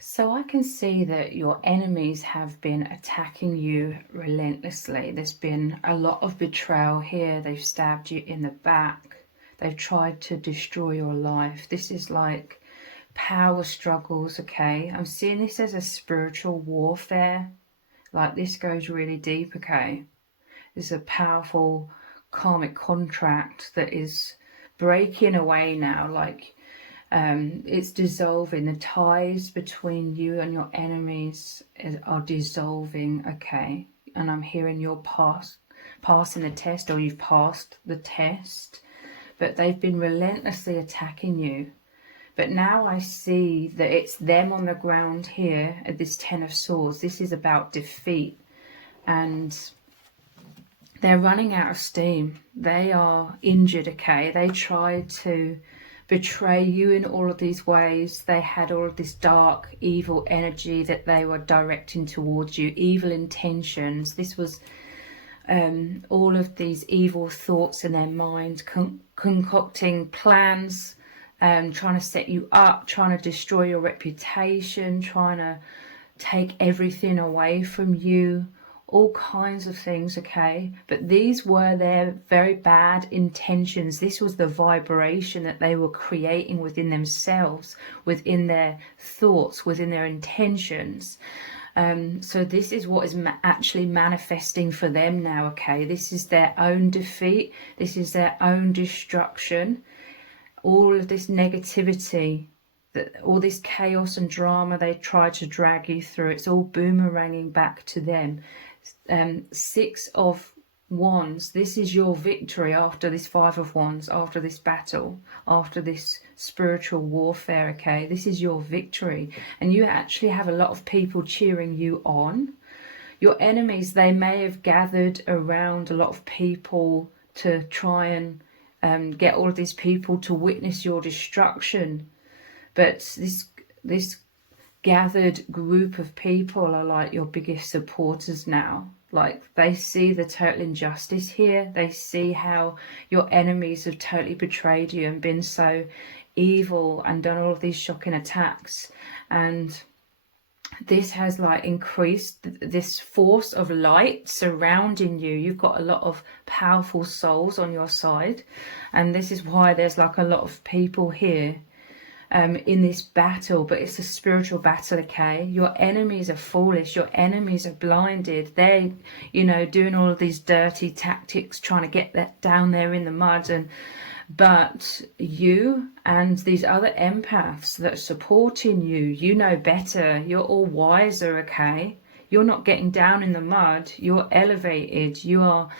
So I can see that your enemies have been attacking you relentlessly. There's been a lot of betrayal here. They've stabbed you in the back. They've tried to destroy your life. This is like power struggles, okay? I'm seeing this as a spiritual warfare. Like, this goes really deep, okay? This is a powerful karmic contract that is breaking away now. Like, it's dissolving. The ties between you and your enemies are dissolving, okay? And I'm hearing you're passing the test, or you've passed the test, but they've been relentlessly attacking you. But now I see that it's them on the ground here at this Ten of Swords. This is about defeat, and they're running out of steam. They are injured, okay? They tried to betray you in all of these ways. They had all of this dark, evil energy that they were directing towards you, evil intentions. This was all of these evil thoughts in their mind, concocting plans, trying to set you up, trying to destroy your reputation, trying to take everything away from you, all kinds of things, okay? But these were their very bad intentions. This was the vibration that they were creating within themselves, within their thoughts, within their intentions. So this is what is actually manifesting for them now, okay? This is their own defeat. This is their own destruction. All of this negativity, all this chaos and drama they try to drag you through, it's all boomeranging back to them. Six of Wands, this is your victory after this Five of Wands, after this battle, after this spiritual warfare, okay? This is your victory, and you actually have a lot of people cheering you on. Your enemies, they may have gathered around a lot of people to try and get all of these people to witness your destruction, but this gathered group of people are like your biggest supporters now. Like, they see the total injustice here. They see how your enemies have totally betrayed you and been so evil and done all of these shocking attacks, and this has like increased this force of light surrounding you. You've got a lot of powerful souls on your side, and this is why there's like a lot of people here in this battle. But it's a spiritual battle, okay? Your enemies are foolish. Your enemies are blinded. They're, doing all of these dirty tactics, trying to get that down there in the mud. But you and these other empaths that are supporting you, you know better. You're all wiser, okay? You're not getting down in the mud. You're elevated. You are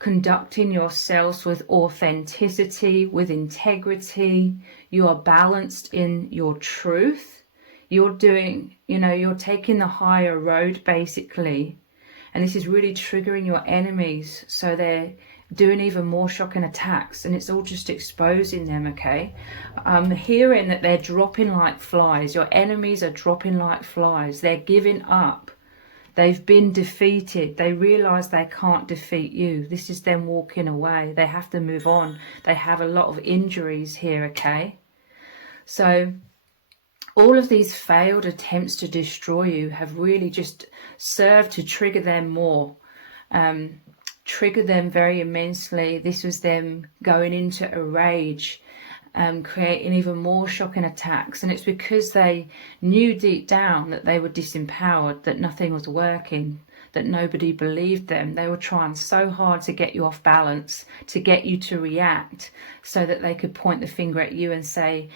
conducting yourselves with authenticity, with integrity. You are balanced in your truth. You're doing, you're taking the higher road, basically. And this is really triggering your enemies, so they're doing even more shocking attacks, and it's all just exposing them, okay? I'm hearing that they're dropping like flies. Your enemies are dropping like flies. They're giving up. They've been defeated. They realise they can't defeat you. This is them walking away. They have to move on. They have a lot of injuries here, okay? So all of these failed attempts to destroy you have really just served to trigger them more. Trigger them very immensely. This was them going into a rage, creating even more shocking attacks. And it's because they knew deep down that they were disempowered, that nothing was working, that nobody believed them. They were trying so hard to get you off balance, to get you to react, so that they could point the finger at you and say,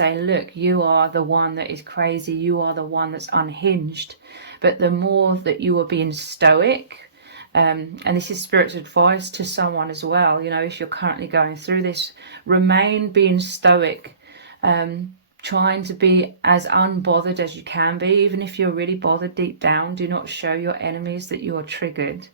look, you are the one that is crazy, you are the one that's unhinged. But the more that you were being stoic, and this is spirit's advice to someone as well, if you're currently going through this, remain being stoic, trying to be as unbothered as you can be. Even if you're really bothered deep down, do not show your enemies that you are triggered,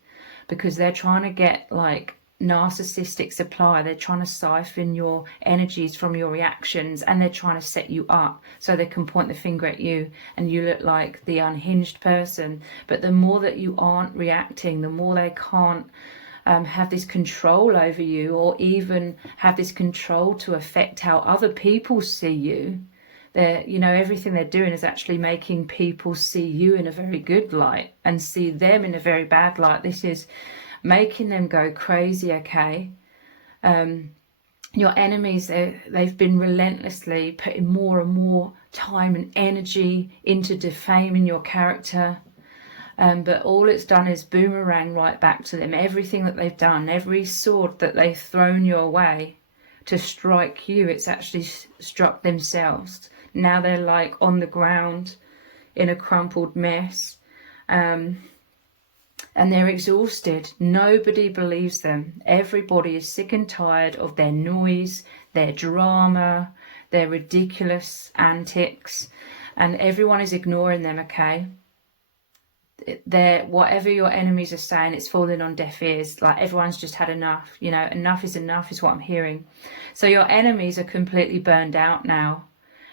because they're trying to get like narcissistic supply. They're trying to siphon your energies from your reactions, and they're trying to set you up so they can point the finger at you and you look like the unhinged person. But the more that you aren't reacting, the more they can't have this control over you, or even have this control to affect how other people see you, They're, you know, everything they're doing is actually making people see you in a very good light and see them in a very bad light. This is making them go crazy, okay? Your enemies, they've been relentlessly putting more and more time and energy into defaming your character. But all it's done is boomerang right back to them. Everything that they've done, every sword that they've thrown your way to strike you, it's actually struck themselves. Now they're like on the ground in a crumpled mess. And they're exhausted. Nobody believes them. Everybody is sick and tired of their noise, their drama, their ridiculous antics, and everyone is ignoring them, okay? Whatever your enemies are saying, it's falling on deaf ears. Like, everyone's just had enough. You know, enough is what I'm hearing. So your enemies are completely burned out now.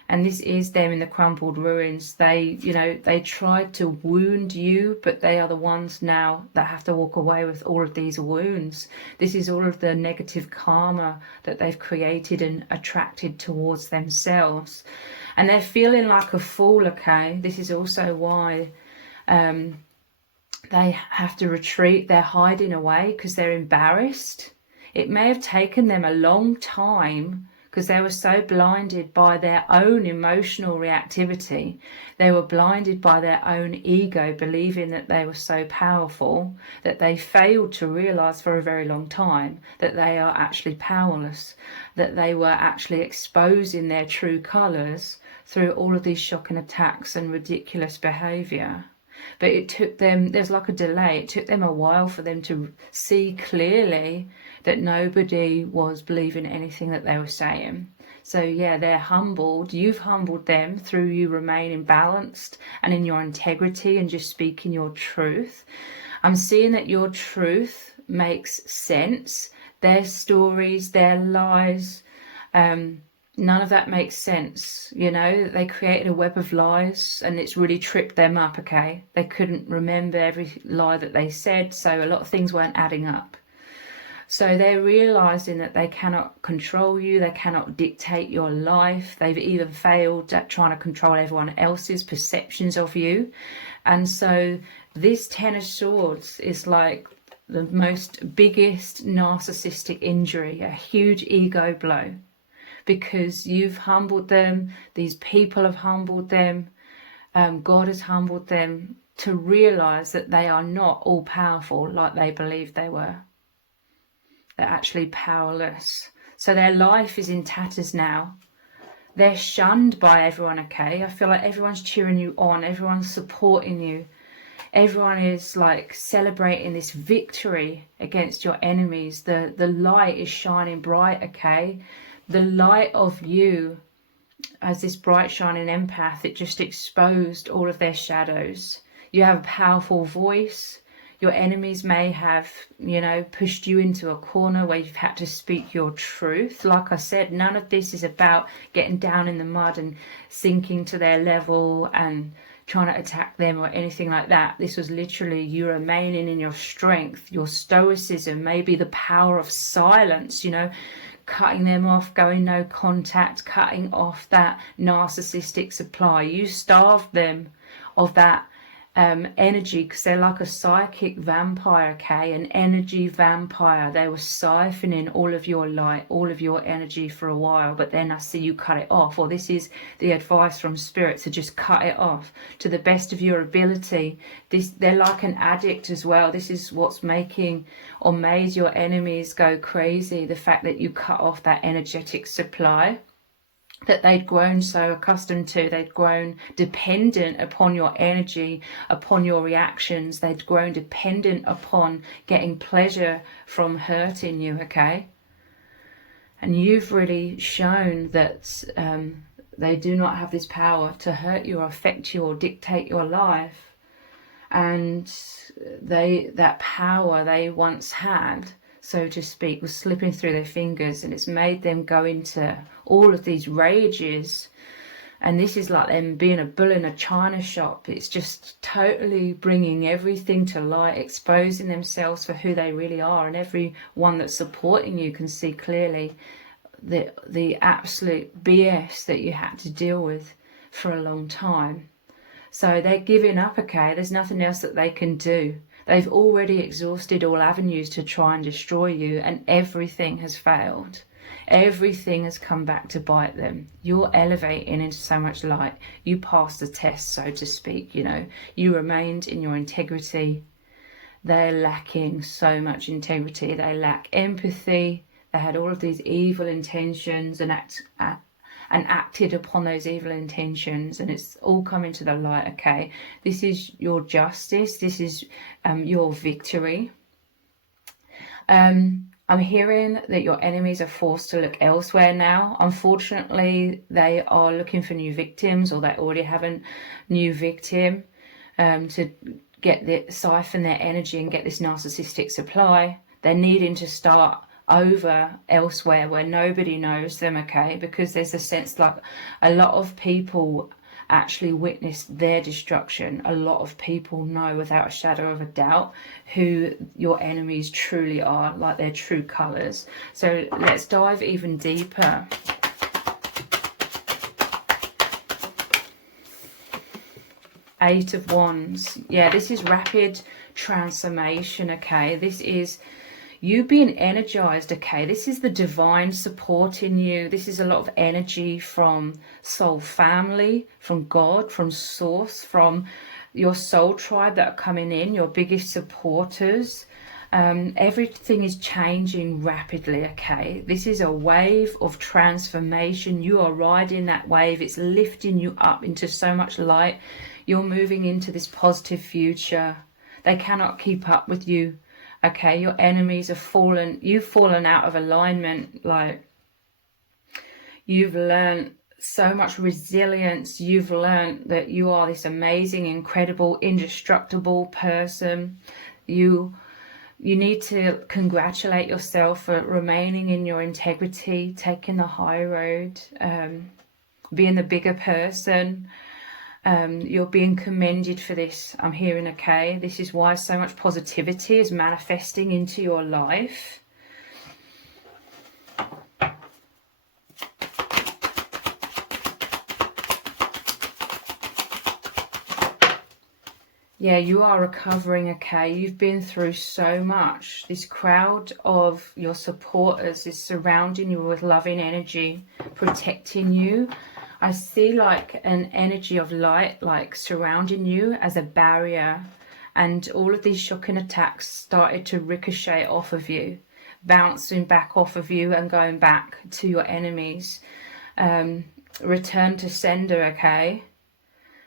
And this is them in the crumpled ruins. They, you know, they tried to wound you, but they are the ones now that have to walk away with all of these wounds. This is all of the negative karma that they've created and attracted towards themselves. And they're feeling like a fool, okay? This is also why they have to retreat. They're hiding away because they're embarrassed. It may have taken them a long time because they were so blinded by their own emotional reactivity. They were blinded by their own ego, believing that they were so powerful, that they failed to realize for a very long time that they are actually powerless, that they were actually exposing their true colors through all of these shocking attacks and ridiculous behavior. But it took them, there's like a delay, it took them a while for them to see clearly that nobody was believing anything that they were saying. So yeah, they're humbled. You've humbled them through you remaining balanced and in your integrity and just speaking your truth. I'm seeing that your truth makes sense. Their stories, their lies, none of that makes sense. You know, they created a web of lies and it's really tripped them up, okay? They couldn't remember every lie that they said, so a lot of things weren't adding up. So they're realizing that they cannot control you, they cannot dictate your life. They've even failed at trying to control everyone else's perceptions of you. And so this Ten of Swords is like the most biggest narcissistic injury, a huge ego blow. Because you've humbled them, these people have humbled them, God has humbled them to realize that they are not all powerful like they believed they were. They're actually powerless. So their life is in tatters now. They're shunned by everyone, okay? I feel like everyone's cheering you on, everyone's supporting you. Everyone is like celebrating this victory against your enemies. The light is shining bright, okay? The light of you as this bright shining empath, it just exposed all of their shadows. You have a powerful voice. Your enemies may have, you know, pushed you into a corner where you've had to speak your truth. Like I said, none of this is about getting down in the mud and sinking to their level and trying to attack them or anything like that. This was literally you remaining in your strength, your stoicism, maybe the power of silence, you know, cutting them off, going no contact, cutting off that narcissistic supply. You starved them of that energy because they're like a psychic vampire, okay? An energy vampire. They were siphoning all of your light, all of your energy for a while, but then I see you cut it off. Or this is the advice from spirit, to just cut it off to the best of your ability. They're like an addict as well. This is what's making or made your enemies go crazy, the fact that you cut off that energetic supply that they'd grown so accustomed to. They'd grown dependent upon your energy, upon your reactions. They'd grown dependent upon getting pleasure from hurting you, okay? And you've really shown that they do not have this power to hurt you or affect you or dictate your life. And that power they once had, so to speak, was slipping through their fingers, and it's made them go into all of these rages. And this is like them being a bull in a china shop. It's just totally bringing everything to light, exposing themselves for who they really are, and everyone that's supporting you can see clearly the absolute BS that you had to deal with for a long time. So they're giving up, okay? There's nothing else that they can do. They've already exhausted all avenues to try and destroy you, and everything has failed. Everything has come back to bite them. You're elevating into so much light. You passed the test, so to speak, you know. You remained in your integrity. They're lacking so much integrity. They lack empathy. They had all of these evil intentions and acted upon those evil intentions, and it's all coming to the light, okay? This is your justice. This is your victory. I'm hearing that your enemies are forced to look elsewhere now. Unfortunately, they are looking for new victims, or they already have a new victim to siphon their energy and get this narcissistic supply. They're needing to start over elsewhere where nobody knows them, okay? Because there's a sense like a lot of people actually witnessed their destruction. A lot of people know without a shadow of a doubt who your enemies truly are, like their true colours. So let's dive even deeper. Eight of Wands. Yeah, this is rapid transformation, okay? This is you being energized, okay? This is the divine support in you. This is a lot of energy from soul family, from God, from source, from your soul tribe that are coming in, your biggest supporters. Everything is changing rapidly, okay? This is a wave of transformation. You are riding that wave. It's lifting you up into so much light. You're moving into this positive future. They cannot keep up with you. Okay, your enemies have fallen. You've fallen out of alignment. Like, you've learned so much resilience. You've learned that you are this amazing, incredible, indestructible person. You need to congratulate yourself for remaining in your integrity, taking the high road, being the bigger person. You're being commended for this, I'm hearing, okay? This is why so much positivity is manifesting into your life. Yeah, you are recovering, okay? You've been through so much. This crowd of your supporters is surrounding you with loving energy, protecting you. I see like an energy of light like surrounding you as a barrier, and all of these shocking attacks started to ricochet off of you, bouncing back off of you and going back to your enemies. Return to sender, okay?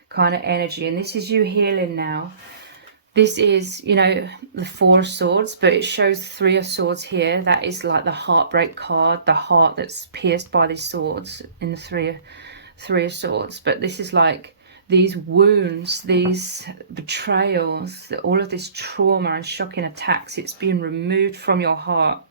Kind of energy. And this is you healing now. This is, you know, the Four of Swords, but it shows Three of Swords here. That is like the heartbreak card, the heart that's pierced by these swords in the Three of Swords. But this is like these wounds, these betrayals, all of this trauma and shocking attacks. It's being removed from your heart.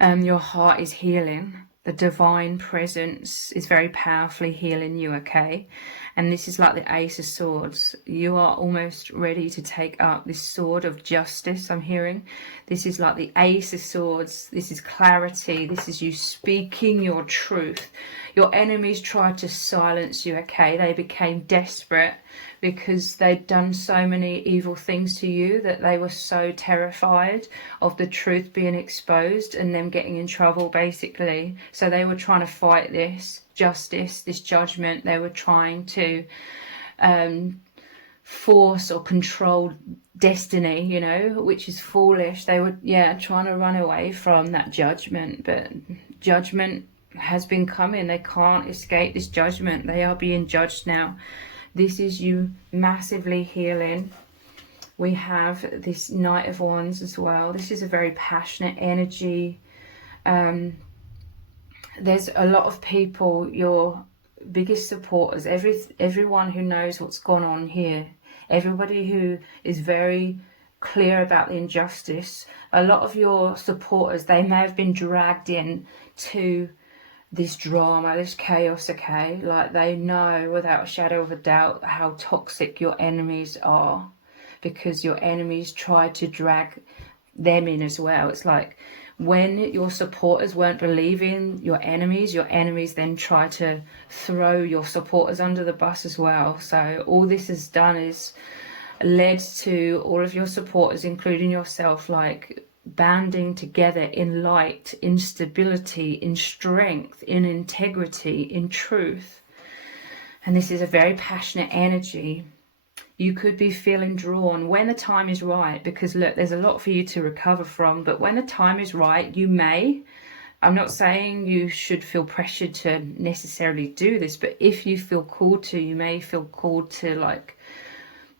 Your heart is healing. The divine presence is very powerfully healing you, okay? And this is like the Ace of Swords. You are almost ready to take up this sword of justice, I'm hearing. This is like the Ace of Swords. This is clarity. This is you speaking your truth. Your enemies tried to silence you, okay? They became desperate because they'd done so many evil things to you that they were so terrified of the truth being exposed and them getting in trouble, basically. So they were trying to fight this justice, this judgment. They were trying to force or control destiny, you know, which is foolish. They were, trying to run away from that judgment, but judgment has been coming. They can't escape this judgment. They are being judged now. This is you massively healing. We have this Knight of Wands as well. This is a very passionate energy. There's a lot of people, your biggest supporters, everyone who knows what's gone on here, everybody who is very clear about the injustice. A lot of your supporters, they may have been dragged in to this drama, this chaos, okay? Like, they know without a shadow of a doubt how toxic your enemies are, because your enemies try to drag them in as well. It's like When your supporters weren't believing your enemies then try to throw your supporters under the bus as well. So all this has done is led to all of your supporters, including yourself, like banding together in light, in stability, in strength, in integrity, in truth. And this is a very passionate energy. You could be feeling drawn when the time is right, because look, there's a lot for you to recover from, but when the time is right, you may, I'm not saying you should feel pressured to necessarily do this, but if you feel called to, you may feel called to like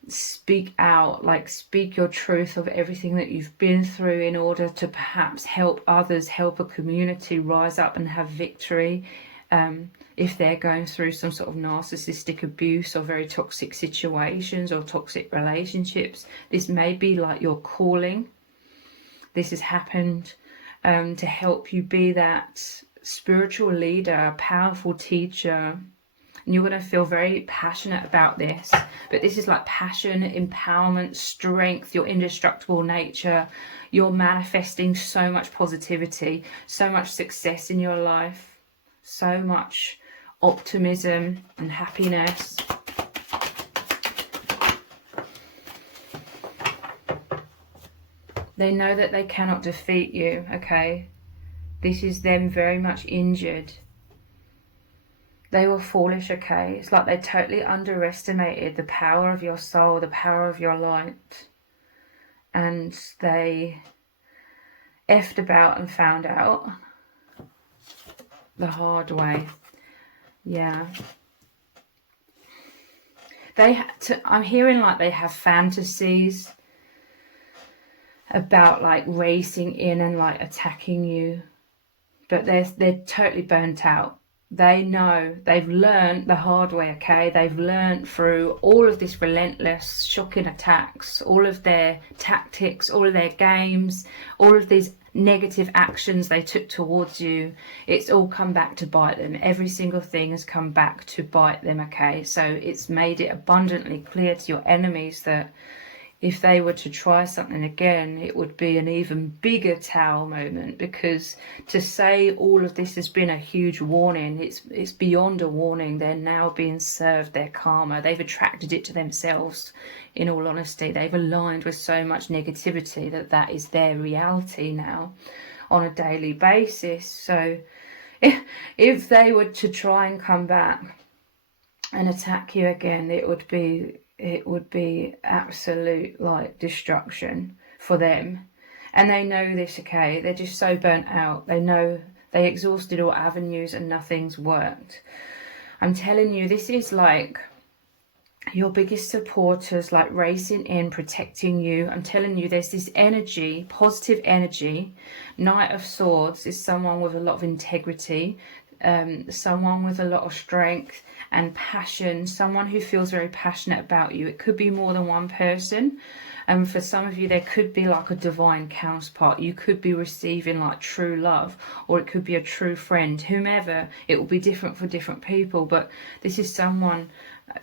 speak out, like speak your truth of everything that you've been through in order to perhaps help others, help a community rise up and have victory. If they're going through some sort of narcissistic abuse or very toxic situations or toxic relationships, this may be like your calling. This has happened to help you be that spiritual leader, powerful teacher. And you're going to feel very passionate about this. But this is like passion, empowerment, strength, your indestructible nature. You're manifesting so much positivity, so much success in your life, so much optimism and happiness. They know that they cannot defeat you, okay? This is them very much injured. They were foolish, okay? It's like they totally underestimated the power of your soul, the power of your light. And they effed about and found out the hard way. Yeah. I'm hearing like they have fantasies about like racing in and like attacking you. But they're totally burnt out. They know, they've learned the hard way, okay? They've learned through all of this relentless, shocking attacks, all of their tactics, all of their games, all of these negative actions they took towards you. It's all come back to bite them. Every single thing has come back to bite them, okay? So it's made it abundantly clear to your enemies that if they were to try something again, it would be an even bigger towel moment, because to say all of this has been a huge warning, it's beyond a warning. They're now being served their karma. They've attracted it to themselves, in all honesty. They've aligned with so much negativity that is their reality now on a daily basis. So if they were to try and come back and attack you again, it would be absolute like destruction for them. And they know this, okay? They're just so burnt out. They know they exhausted all avenues and nothing's worked. I'm telling you, this is like your biggest supporters, like racing in, protecting you. I'm telling you, there's this energy, positive energy. Knight of Swords is someone with a lot of integrity, someone with a lot of strength and passion, someone who feels very passionate about you. It could be more than one person. For some of you, there could be like a divine counterpart. You could be receiving like true love, or it could be a true friend, whomever. It will be different for different people, but this is someone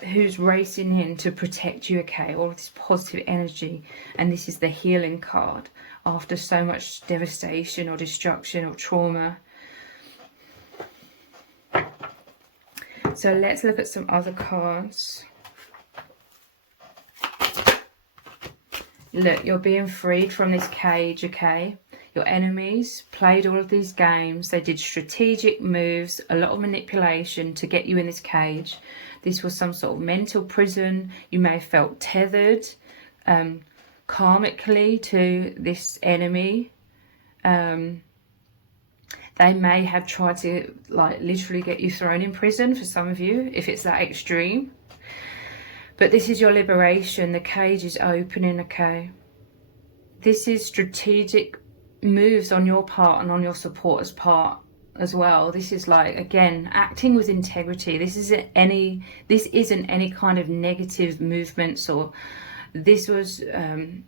who's racing in to protect you, okay? All of this positive energy. And this is the healing card after so much devastation or destruction or trauma. So let's look at some other cards. Look, you're being freed from this cage, okay? Your enemies played all of these games. They did strategic moves, a lot of manipulation to get you in this cage. This was some sort of mental prison. You may have felt tethered karmically to this enemy. They may have tried to like literally get you thrown in prison for some of you, if it's that extreme. But this is your liberation. The cage is opening, okay? This is strategic moves on your part and on your supporters' part as well. This is like, again, acting with integrity. This isn't any kind of negative movements, or this was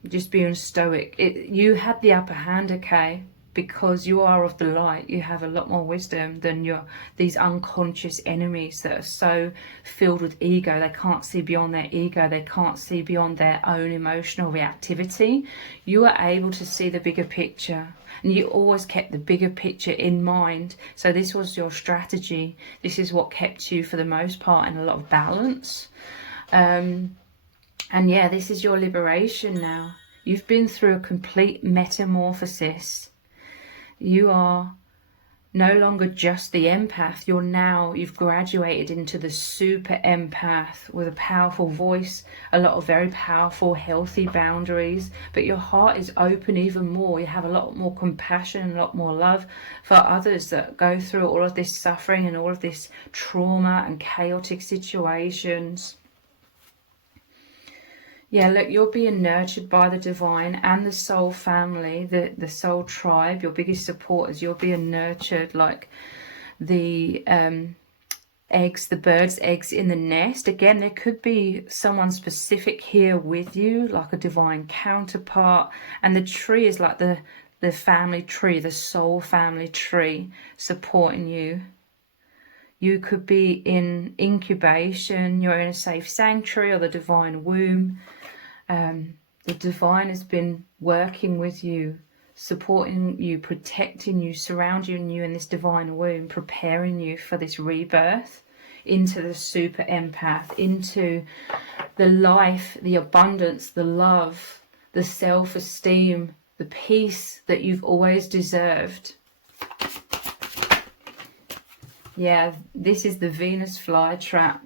just being stoic. You had the upper hand, okay? because you are of the light. You have a lot more wisdom than these unconscious enemies that are so filled with ego. They can't see beyond their ego. They can't see beyond their own emotional reactivity. You are able to see the bigger picture, and you always kept the bigger picture in mind. So this was your strategy. This is what kept you, for the most part, in a lot of balance. And yeah, this is your liberation now. You've been through a complete metamorphosis. You are no longer just the empath. You've graduated into the super empath with a powerful voice, a lot of very powerful, healthy boundaries. But your heart is open even more. You have a lot more compassion, a lot more love for others that go through all of this suffering and all of this trauma and chaotic situations. Yeah, look, you're being nurtured by the divine and the soul family, the soul tribe, your biggest supporters. You're being nurtured like the eggs, the bird's eggs in the nest. Again, there could be someone specific here with you, like a divine counterpart. And the tree is like the family tree, the soul family tree supporting you. You could be in incubation, you're in a safe sanctuary or the divine womb. The divine has been working with you, supporting you, protecting you, surrounding you in this divine womb, preparing you for this rebirth into the super empath, into the life, the abundance, the love, the self-esteem, the peace that you've always deserved. Yeah, this is the Venus flytrap.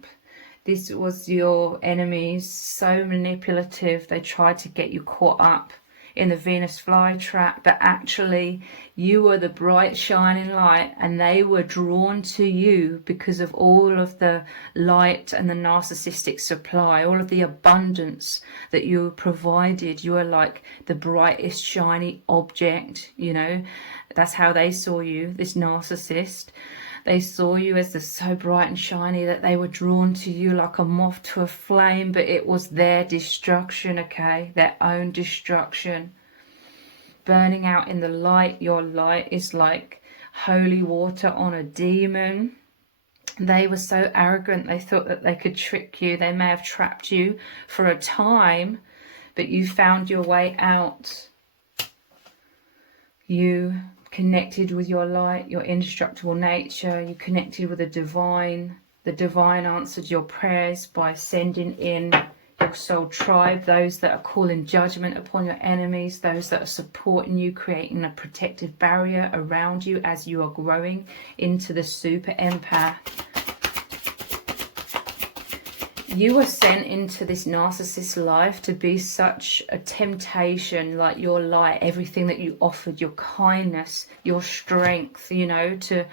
This was your enemies, so manipulative. They tried to get you caught up in the Venus flytrap, but actually you were the bright shining light, and they were drawn to you because of all of the light and the narcissistic supply, all of the abundance that you provided. You were like the brightest shiny object, you know. That's how they saw you, this narcissist. They saw you as so bright and shiny that they were drawn to you like a moth to a flame, but it was their destruction, okay? Their own destruction. Burning out in the light. Your light is like holy water on a demon. They were so arrogant, they thought that they could trick you. They may have trapped you for a time, but you found your way out. You connected with your light, your indestructible nature. You connected with the divine. The divine answered your prayers by sending in your soul tribe, those that are calling judgment upon your enemies, those that are supporting you, creating a protective barrier around you as you are growing into the super empath. You were sent into this narcissist life to be such a temptation, like your light, everything that you offered, your kindness, your strength, you know, to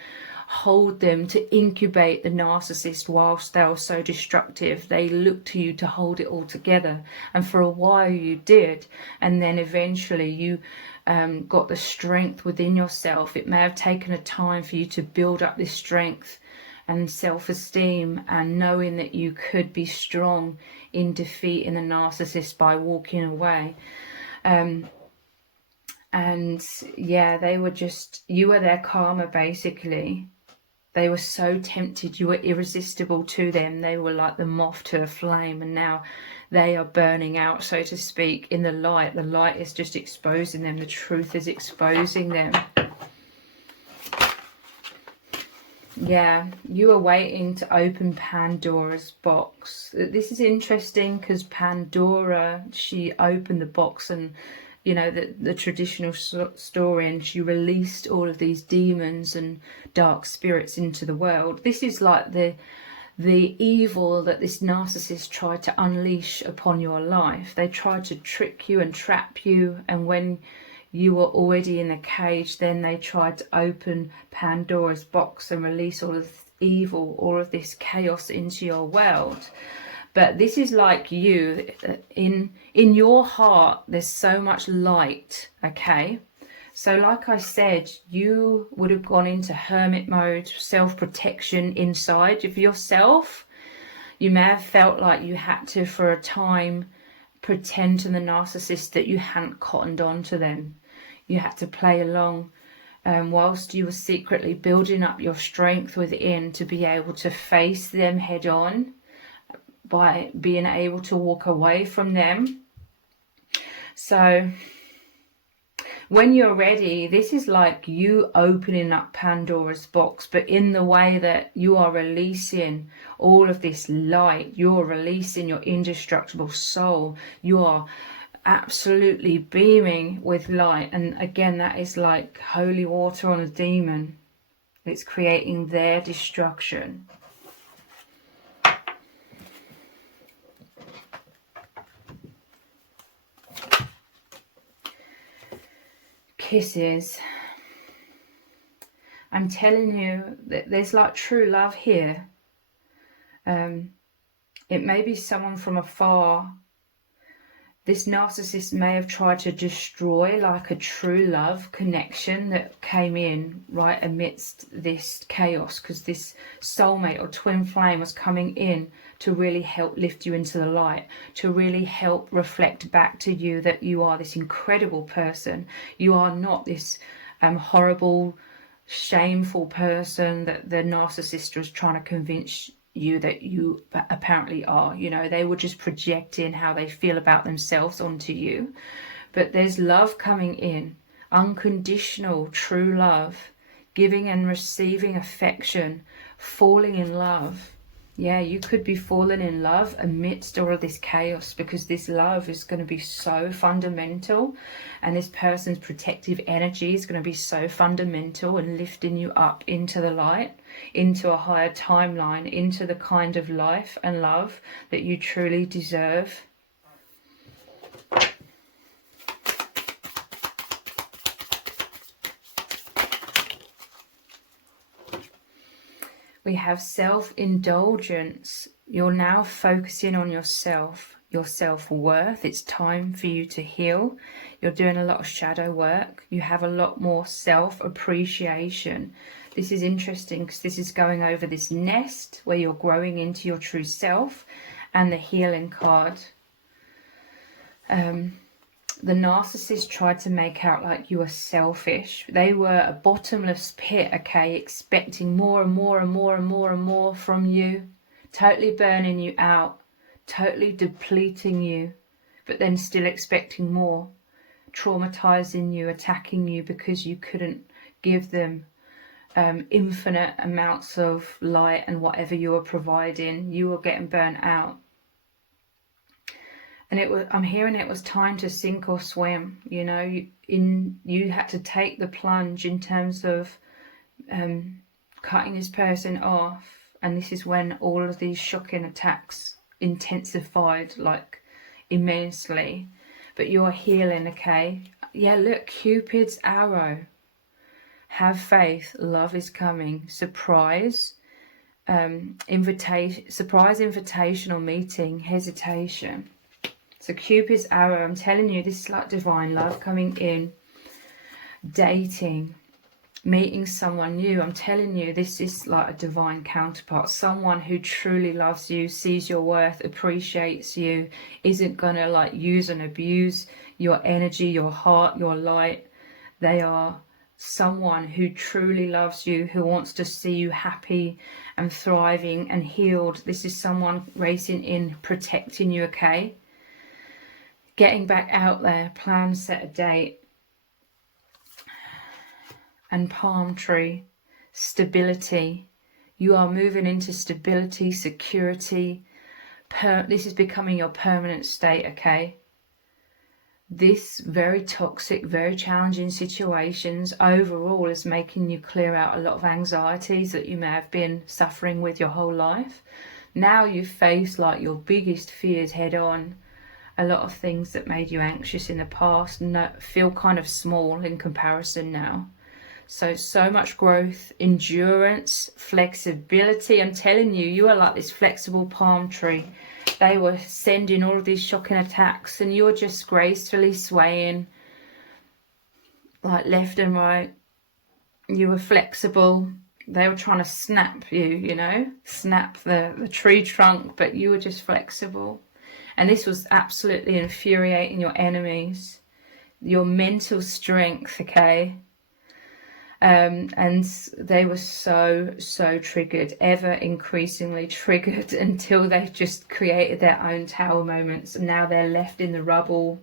hold them, to incubate the narcissist whilst they were so destructive. They looked to you to hold it all together. And for a while you did. And then eventually you got the strength within yourself. It may have taken a time for you to build up this strength and self-esteem, and knowing that you could be strong in defeating the narcissist by walking away. And yeah, they were just, you were their karma basically. They were so tempted, you were irresistible to them. They were like the moth to a flame, and now they are burning out, so to speak, in the light. The light is just exposing them. The truth is exposing them. Yeah, you are waiting to open Pandora's box. This is interesting because Pandora, she opened the box, and you know, the traditional story, and she released all of these demons and dark spirits into the world. This is like the evil that this narcissist tried to unleash upon your life. They tried to trick you and trap you, and when you were already in a cage, then they tried to open Pandora's box and release all of this evil, all of this chaos into your world. But this is like you, in your heart, there's so much light, okay? So like I said, you would have gone into hermit mode, self-protection inside of yourself. You may have felt like you had to, for a time, pretend to the narcissist that you hadn't cottoned on to them. You had to play along whilst you were secretly building up your strength within to be able to face them head on, by being able to walk away from them. So when you're ready, this is like you opening up Pandora's box, but in the way that you are releasing all of this light, you're releasing your indestructible soul, you are absolutely beaming with light. And again, that is like holy water on a demon. It's creating their destruction. Kisses. I'm telling you that there's like true love here. It may be someone from afar. This narcissist may have tried to destroy like a true love connection that came in right amidst this chaos, because this soulmate or twin flame was coming in to really help lift you into the light, to really help reflect back to you that you are this incredible person. You are not this horrible, shameful person that the narcissist was trying to convince you that you apparently are. You know, they were just projecting how they feel about themselves onto you. But there's love coming in, unconditional, true love, giving and receiving affection, falling in love. Yeah, you could be falling in love amidst all of this chaos, because this love is going to be so fundamental, and this person's protective energy is going to be so fundamental and lifting you up into the light, into a higher timeline, into the kind of life and love that you truly deserve. We have self-indulgence. You're now focusing on yourself, your self-worth. It's time for you to heal. You're doing a lot of shadow work. You have a lot more self-appreciation. This is interesting because this is going over this nest where you're growing into your true self, and the healing card. The narcissist tried to make out like you were selfish. They were a bottomless pit, okay, expecting more and more and more and more and more from you, totally burning you out, totally depleting you, but then still expecting more, traumatizing you, attacking you because you couldn't give them infinite amounts of light and whatever you were providing. You were getting burnt out. And I'm hearing it was time to sink or swim. You know, you had to take the plunge in terms of cutting this person off. And this is when all of these shocking attacks intensified like immensely. But you're healing, okay? Yeah, look, Cupid's arrow. Have faith. Love is coming. Surprise. Surprise invitational meeting. Hesitation. So Cupid's arrow, I'm telling you, this is like divine love coming in. Dating, meeting someone new. I'm telling you, this is like a divine counterpart. Someone who truly loves you, sees your worth, appreciates you, isn't going to like use and abuse your energy, your heart, your light. They are someone who truly loves you, who wants to see you happy and thriving and healed. This is someone racing in, protecting you, okay? Getting back out there, plan, set a date. And palm tree, stability. You are moving into stability, security. This is becoming your permanent state, okay? This very toxic, very challenging situations overall is making you clear out a lot of anxieties that you may have been suffering with your whole life. Now you face like your biggest fears head on. A lot of things that made you anxious in the past feel kind of small in comparison now. So much growth, endurance, flexibility. I'm telling you, you are like this flexible palm tree. They were sending all of these shocking attacks and you're just gracefully swaying like left and right. You were flexible. They were trying to snap you, you know, snap the tree trunk, but you were just flexible. And this was absolutely infuriating your enemies, your mental strength, okay? And they were so triggered, ever increasingly triggered, until they just created their own tower moments, and now they're left in the rubble.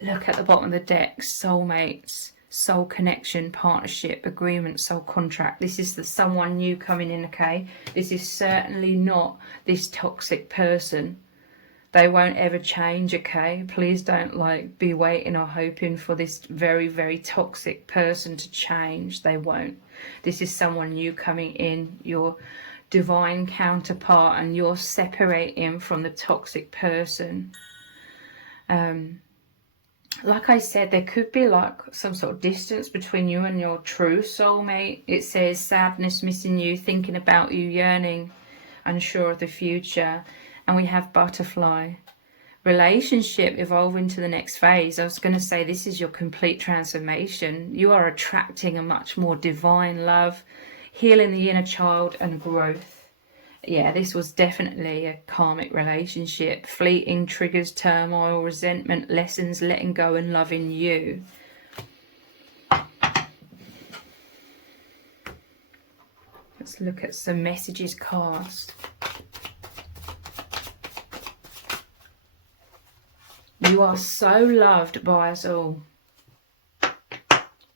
Look at the bottom of the deck: soulmates, soul connection, partnership, agreement, soul contract. This is the someone new coming in, okay? This is certainly not this toxic person. They won't ever change, okay? Please don't be waiting or hoping for this very toxic person to change. They won't. This is someone new coming in, your divine counterpart, and you're separating from the toxic person. Like I said, there could be some sort of distance between you and your true soulmate. It says sadness, missing you, thinking about you, yearning, unsure of the future. And we have butterfly. Relationship evolving to the next phase. I was going to say this is your complete transformation. You are attracting a much more divine love, healing the inner child, and growth. Yeah, this was definitely a karmic relationship. Fleeting triggers, turmoil, resentment, lessons, letting go and loving you. Let's look at some messages cast. You are so loved by us all.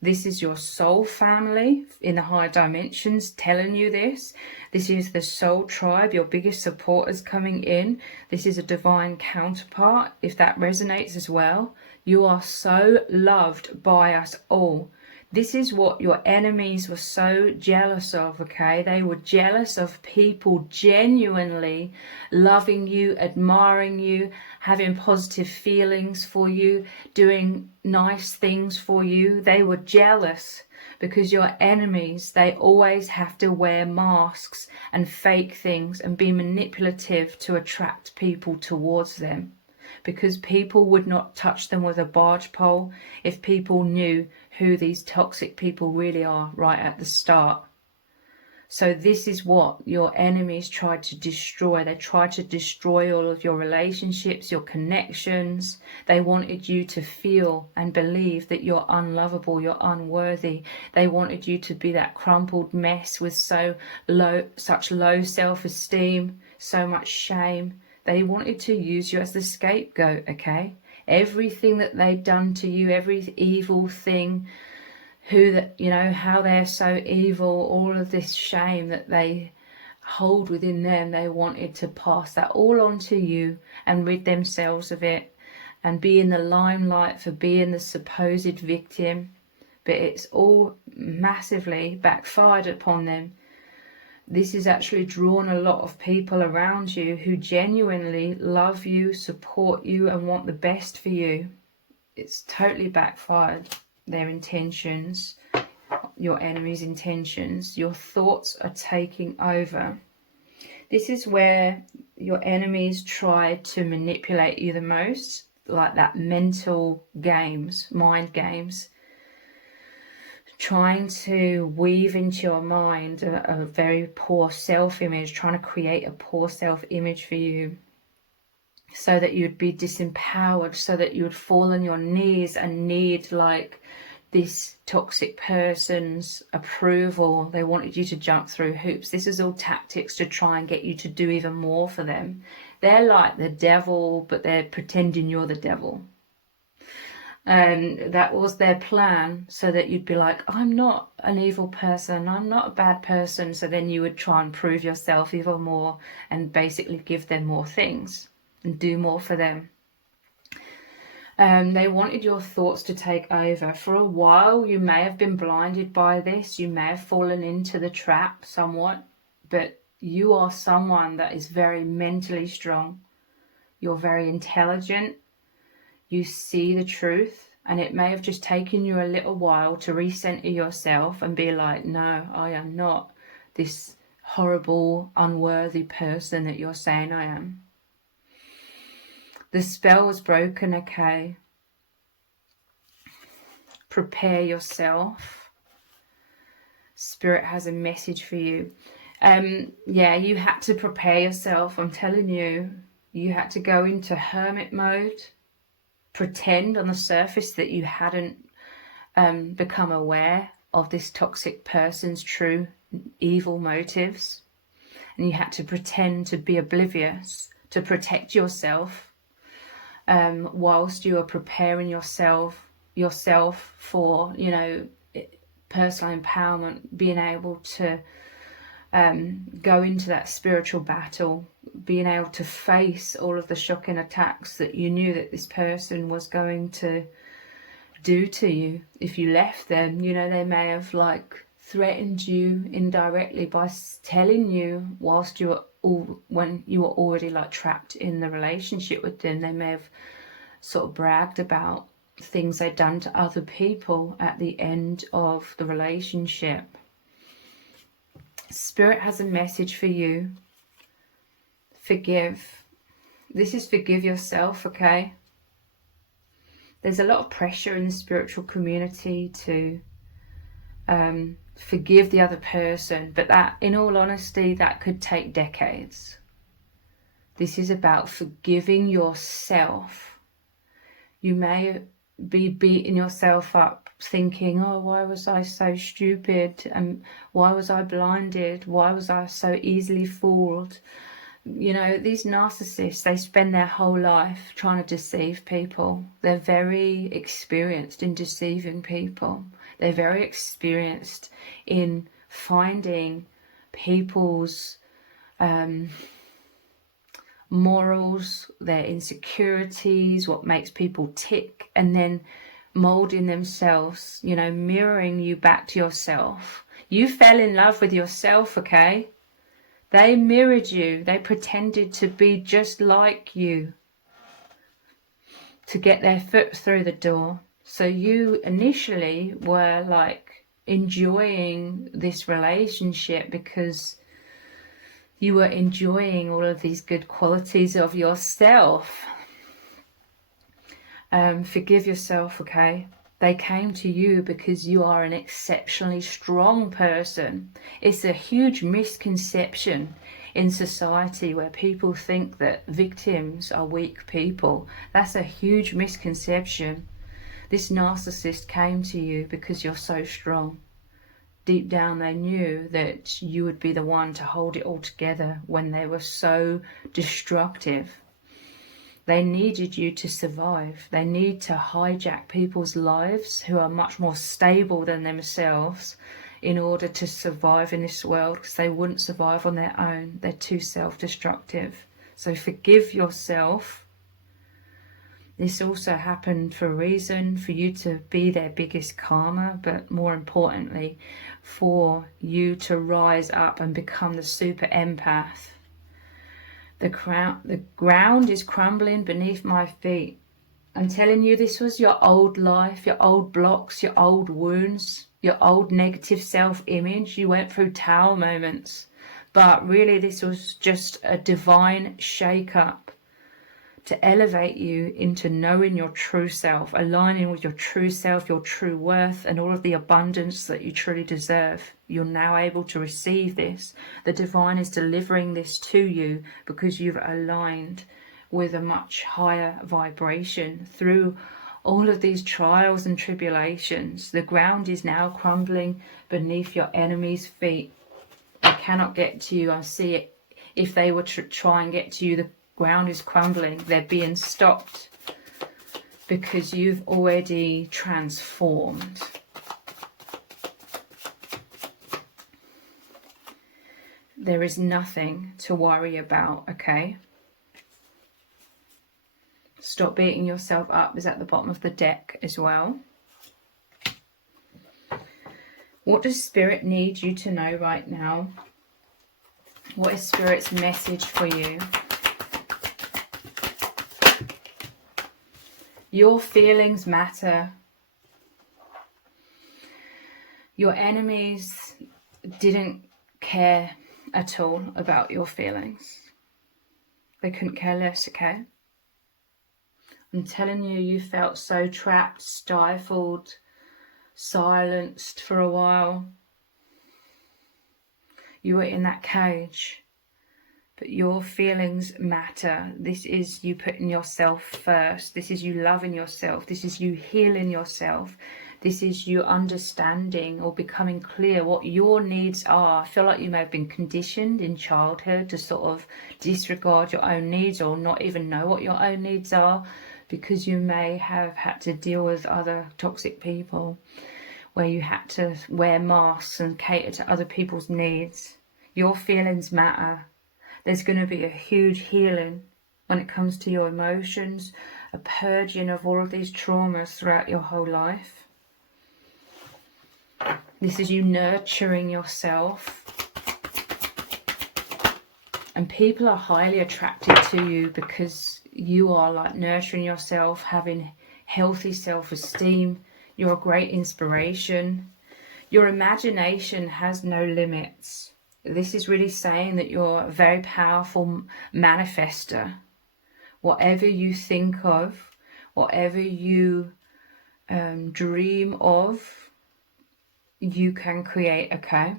This is your soul family in the higher dimensions telling you this. This is the soul tribe, your biggest supporters coming in. This is a divine counterpart, if that resonates as well. You are so loved by us all. This is what your enemies were so jealous of, okay? They were jealous of people genuinely loving you, admiring you, having positive feelings for you, doing nice things for you. They were jealous because your enemies, they always have to wear masks and fake things and be manipulative to attract people towards them. Because people would not touch them with a barge pole if people knew who these toxic people really are right at the start. So this is what your enemies tried to destroy. They tried to destroy all of your relationships, your connections. They wanted you to feel and believe that you're unlovable, you're unworthy. They wanted you to be that crumpled mess with such low self-esteem, so much shame. They wanted to use you as the scapegoat, okay? Everything that they've done to you, every evil thing, how they're so evil, all of this shame that they hold within them, they wanted to pass that all on to you and rid themselves of it and be in the limelight for being the supposed victim. But it's all massively backfired upon them. This has actually drawn a lot of people around you who genuinely love you, support you, and want the best for you. It's totally backfired, their intentions, your enemy's intentions. Your thoughts are taking over. This is where your enemies try to manipulate you the most, like that mental games, mind games. Trying to weave into your mind a very poor self-image, trying to create a poor self-image for you so that you'd be disempowered, so that you would fall on your knees and need this toxic person's approval. They wanted you to jump through hoops. This is all tactics to try and get you to do even more for them. They're like the devil, but they're pretending you're the devil. And that was their plan, so that you'd be like, I'm not an evil person, I'm not a bad person. So then you would try and prove yourself even more and basically give them more things and do more for them. They wanted your thoughts to take over. For a while, you may have been blinded by this. You may have fallen into the trap somewhat, but you are someone that is very mentally strong. You're very intelligent. You see the truth, and it may have just taken you a little while to recenter yourself and be like, no, I am not this horrible, unworthy person that you're saying I am. The spell was broken, okay? Prepare yourself. Spirit has a message for you. You had to prepare yourself. I'm telling you, you had to go into hermit mode. Pretend on the surface that you hadn't become aware of this toxic person's true evil motives, and you had to pretend to be oblivious to protect yourself, whilst you are preparing yourself for, you know, personal empowerment, being able to go into that spiritual battle, being able to face all of the shocking attacks that you knew that this person was going to do to you if you left them. You know, they may have like threatened you indirectly by telling you whilst you were when you were already like trapped in the relationship with them. They may have sort of bragged about things they'd done to other people at the end of the relationship. Spirit has a message for you. Forgive. This is forgive yourself, okay? There's a lot of pressure in the spiritual community to forgive the other person, but that, in all honesty, that could take decades. This is about forgiving yourself. You may be beating yourself up, thinking, oh, why was I so stupid? And why was I blinded? Why was I so easily fooled? You know, these narcissists, they spend their whole life trying to deceive people. They're very experienced in deceiving people. They're very experienced in finding people's morals, their insecurities, what makes people tick, and then molding themselves, you know, mirroring you back to yourself. You fell in love with yourself, okay? They mirrored you. They pretended to be just like you to get their foot through the door. So you initially were like enjoying this relationship because you were enjoying all of these good qualities of yourself. Forgive yourself, okay? They came to you because you are an exceptionally strong person. It's a huge misconception in society where people think that victims are weak people. That's a huge misconception. This narcissist came to you because you're so strong. Deep down they knew that you would be the one to hold it all together when they were so destructive. They needed you to survive. They need to hijack people's lives who are much more stable than themselves in order to survive in this world, because they wouldn't survive on their own. They're too self-destructive. So forgive yourself. This also happened for a reason, for you to be their biggest karma, but more importantly, for you to rise up and become the super empath. The ground is crumbling beneath my feet. I'm telling you, this was your old life, your old blocks, your old wounds, your old negative self-image. You went through tower moments, but really this was just a divine shake-up to elevate you into knowing your true self, aligning with your true self, your true worth, and all of the abundance that you truly deserve. You're now able to receive this. The divine is delivering this to you because you've aligned with a much higher vibration through all of these trials and tribulations. The ground is now crumbling beneath your enemy's feet. They cannot get to you. I see it. If they were to try and get to you, the ground is crumbling. They're being stopped because you've already transformed. There is nothing to worry about, okay? Stop beating yourself up is at the bottom of the deck as well. What does Spirit need you to know right now? What is Spirit's message for you? Your feelings matter. Your enemies didn't care at all about your feelings. They couldn't care less, okay? I'm telling you, you felt so trapped, stifled, silenced for a while. You were in that cage. But your feelings matter. This is you putting yourself first. This is you loving yourself. This is you healing yourself. This is you understanding or becoming clear what your needs are. I feel like you may have been conditioned in childhood to sort of disregard your own needs or not even know what your own needs are, because you may have had to deal with other toxic people where you had to wear masks and cater to other people's needs. Your feelings matter. There's going to be a huge healing when it comes to your emotions, a purging of all of these traumas throughout your whole life. This is you nurturing yourself. And people are highly attracted to you because you are like nurturing yourself, having healthy self-esteem. You're a great inspiration. Your imagination has no limits. This is really saying that you're a very powerful manifester. Whatever you think of, whatever you dream of, you can create, okay?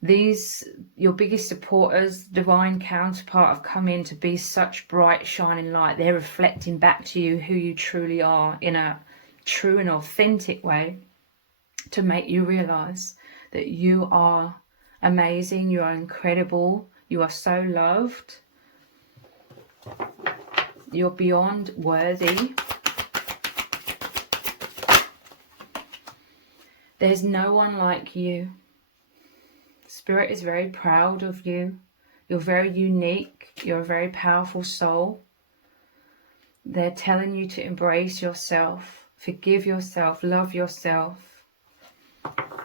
These, your biggest supporters, divine counterpart, have come in to be such bright, shining light. They're reflecting back to you who you truly are in a true and authentic way, to make you realize that you are amazing, you are incredible, you are so loved. You're beyond worthy. There's no one like you. Spirit is very proud of you. You're very unique. You're a very powerful soul. They're telling you to embrace yourself, forgive yourself, love yourself.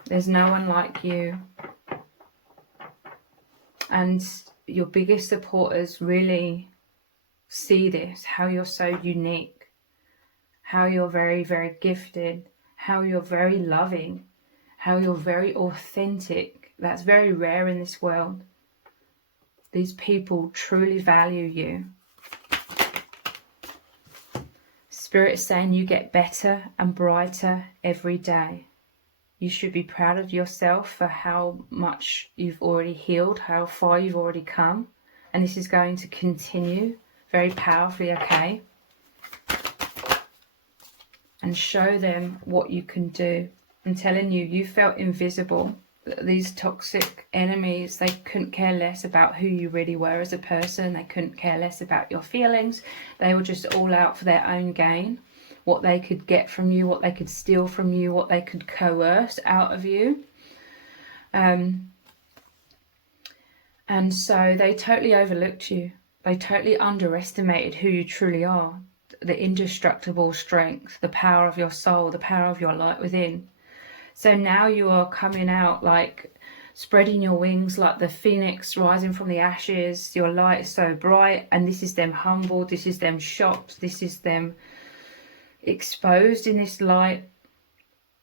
There's no one like you. And your biggest supporters really see this, how you're so unique, how you're very, very gifted, how you're very loving, how you're very authentic. That's very rare in this world. These people truly value you. Spirit is saying you get better and brighter every day. You should be proud of yourself for how much you've already healed, how far you've already come. And this is going to continue very powerfully, okay? And show them what you can do. I'm telling you, you felt invisible. These toxic enemies, they couldn't care less about who you really were as a person. They couldn't care less about your feelings. They were just all out for their own gain. What they could get from you, what they could steal from you, what they could coerce out of you. And so they totally overlooked you. They totally underestimated who you truly are. The indestructible strength, the power of your soul, the power of your light within. So now you are coming out like spreading your wings like the phoenix rising from the ashes. Your light is so bright, and this is them humbled, this is them shocked, this is them exposed in this light.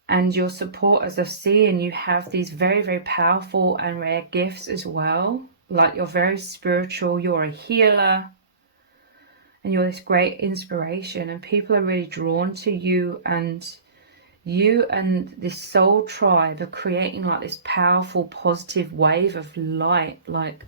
And your supporters are seeing you have these very, very powerful and rare gifts as well. Like you're very spiritual, you're a healer, and you're this great inspiration, and people are really drawn to you. And you and this soul tribe are creating like this powerful positive wave of light. Like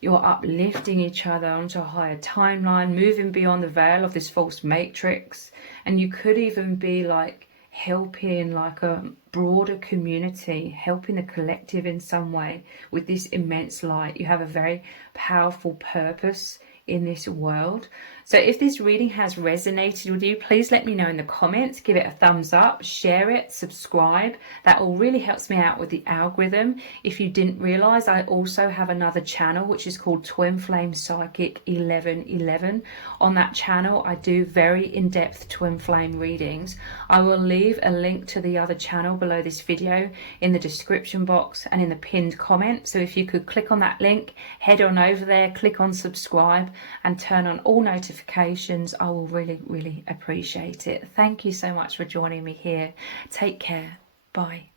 you're uplifting each other onto a higher timeline, moving beyond the veil of this false matrix. And you could even be like helping like a broader community, helping the collective in some way with this immense light. You have a very powerful purpose in this world. So if this reading has resonated with you, please let me know in the comments. Give it a thumbs up, share it, subscribe. That all really helps me out with the algorithm. If you didn't realize, I also have another channel which is called Twin Flame Psychic 1111. On that channel I do very in-depth twin flame readings. I will leave a link to the other channel below this video in the description box and in the pinned comment. So if you could click on that link, head on over there, click on subscribe and turn on all notifications. I will really, really appreciate it. Thank you so much for joining me here. Take care. Bye.